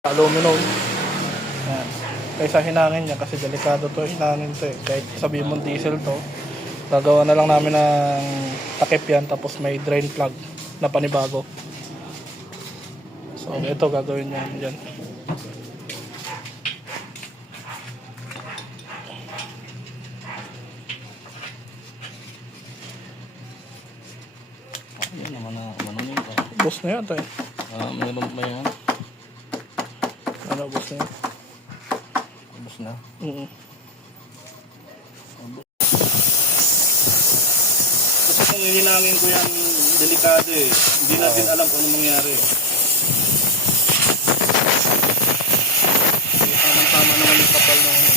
Aluminum. Ayan. Kaysa hinangin niya kasi delikado to, hinangin to eh. Kahit sabihin mong diesel to, gagawa na lang namin ng takip yan, tapos may drain plug na panibago. So ito gagawin niya dyan. Yan naman na manunod pa. Bus na yan to eh. Meron ba yan? Ano bus na yan? Ubus na. Kasi kung hininangin ko yan, delikado eh. Hindi natin alam kung ano mangyari. Tamang-tama naman yung kapal na ano.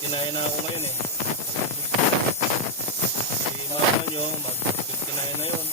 Kinain na ako ngayon eh. Si mama nyo, mag-59 na yun. 59.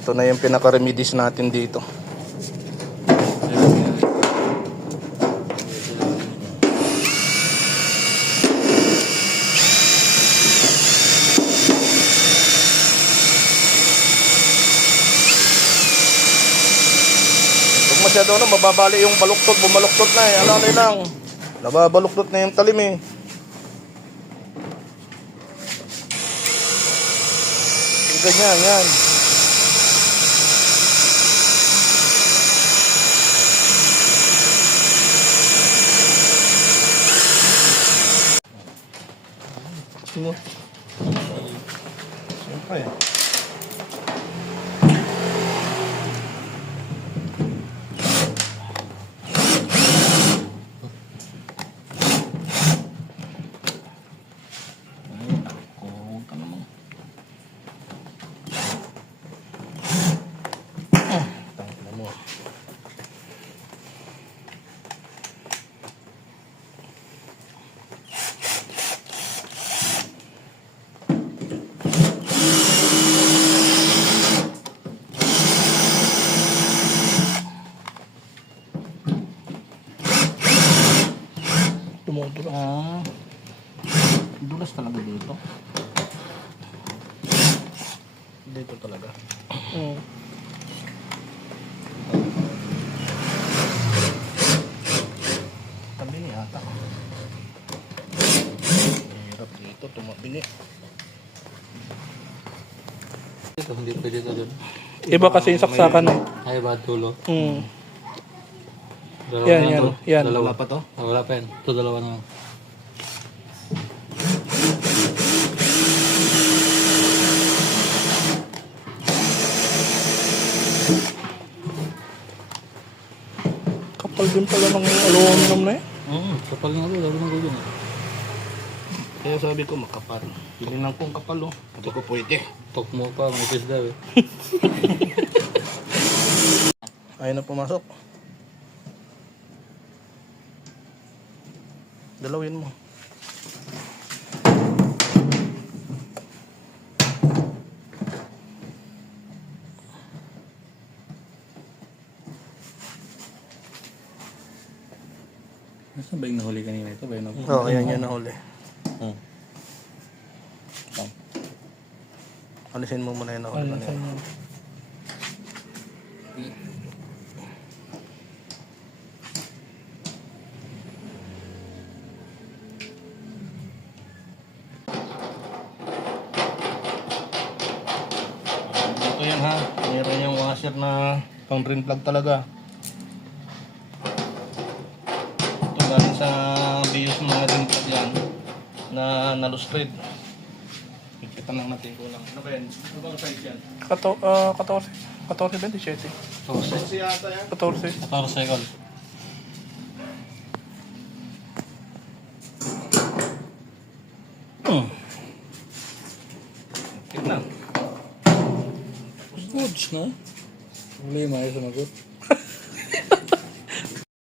Ito na yung pinaka-remedies natin dito. Huwag masyado na, mababali yung baluktot, bumaluktot na eh. Alalay lang. Nababaluktot na yung talim eh. Ganyan, yan. Sino? Siyempre. madulas. Ah. Dulas talaga dito. Dito talaga. Mm. Tabini ata. Hirap dito, tumabini. Ito, hindi pwede ito dun. Iba kasi yung saksakan eh. Ay, ba, tulo. Mm. Dalawa Yan, na yan, to. yan. Dalawa. Wala pa to? Ah, wala pa yan. Ito, dalawa na lang. Kapal din pala ng aluminum na eh. Kapal nga ito, dalawa na gulong. Kaya sabi ko makapal. Tinilang kong kapal oh. Hindi ko pwede. Tok mo pa, may pis daw eh. Ayaw na pumasok. Dalawin mo. Nasaan ba yung nahuli kanina ito? Ba yung nahuli? Oo, ayan yan nahuli. Hmm. Alisin mo muna yung nahuli. Ayun, sa inyo. Ito yan ha. Meron yung washer na pang drain plug talaga. Ito galing sa bios ng mga drain plug yan na nalustred. Pagkitan lang natin kulang. Ano ba yan? Ano bang size yan? 14, 27. 14 yata yan. 14. 14 second. Tignan. Goods na. Problema ay sumagot.